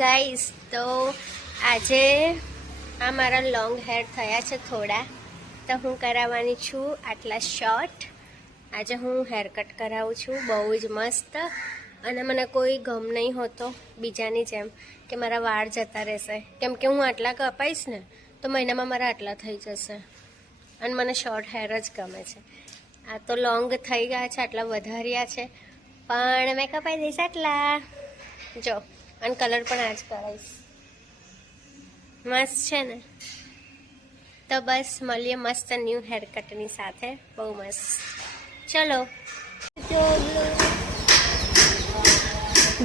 Guys તો આજે આ મારા લોંગ હેર થયા છે થોડા, તો હું કરાવવાની છું આટલા શોર્ટ. આજે હું હેર કટ કરાવું છું, બહુ જ મસ્ત. અને મને કોઈ ગમ નહીં હોતો બીજાની જેમ કે મારા વાળ જતા રહેશે, કેમ કે હું આટલા કપાઈશ ને તો મહિનામાં મારા આટલા થઈ જશે. અને મને શોર્ટ હેર જ ગમે છે. આ તો લોંગ થઈ ગયા છે, આટલા વધાર્યા છે, પણ મેં કપાઈ દઈશ આટલા. જો, અને કલર પણ આજ કરાવીશ. મસ્ત છે ને? તો બસ મળીએ મસ્ત ન્યૂ હેર કટની સાથે. બહુ મસ્ત. ચલો.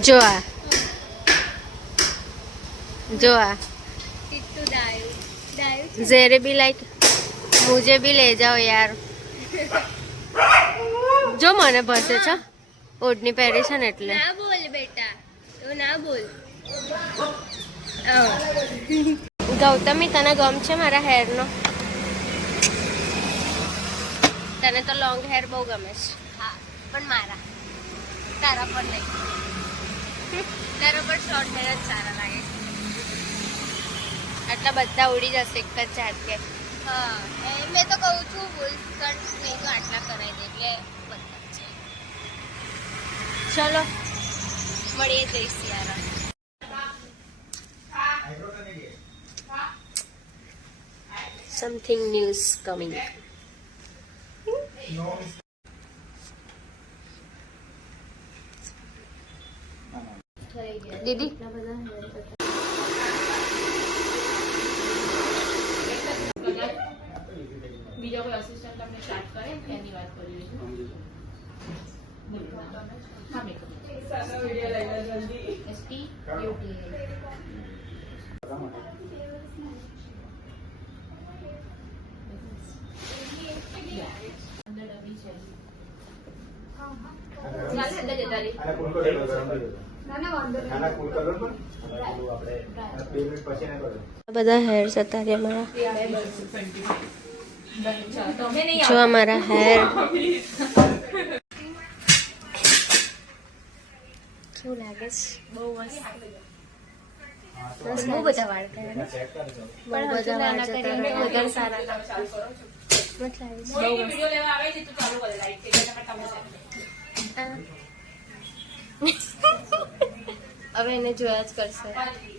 જો આ ज़ेरे भी लाइक मुझे भी ले जाओ यार. જો મને ભસે છે, ઓઢણી પહેરી છે ને એટલે. ના બોલ બેટા, તો ના બોલ. ગૌતમી, તને ગમ છે મારા હેરનો? તને તો લોંગ હેર બહુ ગમે છે. હા, પણ મારા, તારા પર નહીં. તારા પર શોર્ટ હેર જ સારા લાગે છે. આટલા બધા ઉડી જશે એક જ ઝાટકે. હા, મેં તો કહું છું વોલ્ફ કટ નહીં તો આટલા કરાવી દે એટલે બધા છે. ચલો મળીએ જઈ સિયારા. Something news coming. દીદી બીજો કોઈ અસિસ્ટન્ટ તમને સ્ટાર્ટ કરે એની વાત કરીએ છીએ. હા મેકઅપ વિડિયો લઈ લો જલ્દી. એસટી બ્યુટી અંદર ડબી છે. ચાલે અંદર જતા રહી. ના વાંધો નહીં. બધા હેર જતા રહ્યા મારા. જો અમારા હેર કેવું લાગે છે? બહુ મસ્ત. બહુ બધા વાળ કર્યા, બહુ બધા વાળ જતા રહ્યા. વગર સારા મત લાગે છે. વિડિયો લેવા આવે છે તો ચાલુ કરે લાઈક કે તમને હવે એને જોયા જ કરશે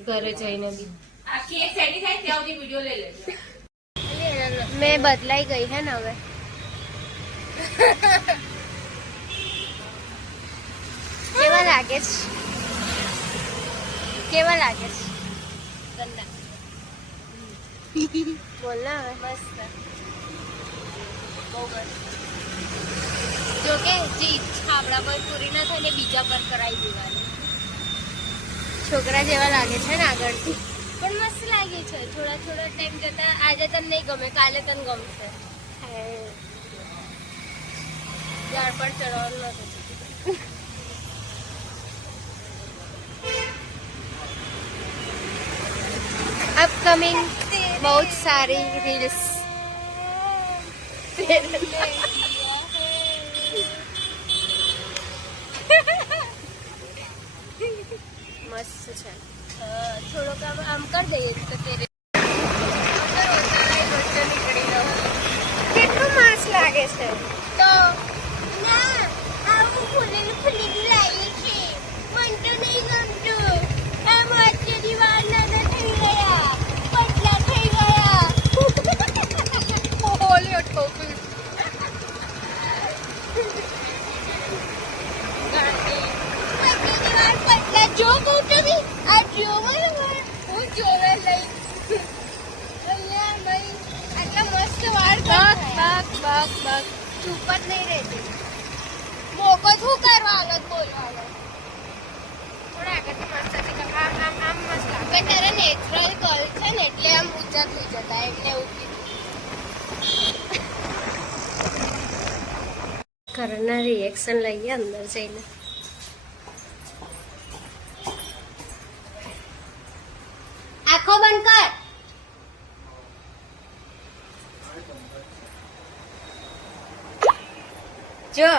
ઘરે જઈને બી. આખી એક સેટિંગ થાય ત્યાં સુધી વિડિયો લઈ લેજો. મેં બદલાઈ ગઈ હે ને હવે. કેવા લાગે છે? કેવા લાગે છે? ગંદા. બોલ ના હવે. મસ્ત, બહુ મસ્ત. જો કે જે ઈચ્છા આપણા પર પૂરી ના થાય ને બીજા પર કરાવી દેવાની. છોકરા જેવા લાગે છે ને આગળથી, પણ મસ્ત લાગે છે. થોડા થોડા ટાઈમ જતા આજે તને નહીં ગમે, કાલે તને ગમશે. ઝાડ પર ચડવાનું નથી. अपकमिंग बहुत सारी रील्स. मस्त છે. થોડોક આમ કર દઈએ તો તેરે કેટલું મસ્ત લાગે છે. તો ના આવું ફૂલી લાગે છે. મને તો નહીં ગમતું. આ મારી વાર ના થઈ ગયા, પતલા થઈ ગયા. હોલી અટકોપી જો કહું તો બી આ જોવાનું હું જોવે લઈ. આટલા મસ્ત વાળ બક ચૂપ જ નહીં રહેતી. મોકો શું કરવા આગળ બોલવાનો. થોડા આગળથી મસ્ત હતી. આમ મસ્ત લાગે. તારા નેચરલ કર્લ છે ને એટલે આમ ઊંચા થઈ જતા એટલે એવું કીધું. કરના રિએક્શન લઈએ અંદર જઈને. આંખો બંધ કર. જો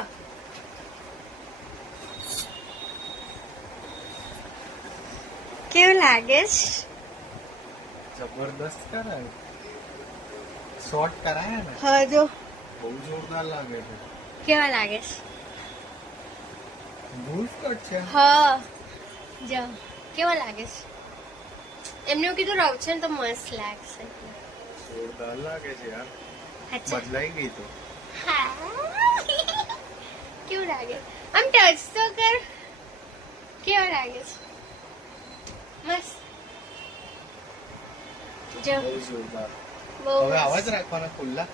કેવું લાગે છે? જબરદસ્ત કરાય, શોર્ટ કરાયા ને, હા જો બહુ જોરદાર લાગે છે. કેવા લાગે છે? વૂલ્ફ કટ છે. હા જો કેવા લાગે છે? એમને એવું કીધું રવછન તો મસ્ત લાગશે. જોરદાર લાગે છે યાર, અચ્છા બદલાઈ ગઈ તો. હા કેવું લાગે? આમ ટચ તો કર. કેવા લાગે છે? મસ્ત જો બહુ જોરદાર. બહુ હવે મસ્ત. આવા જ રાખવાના ખુલ્લા.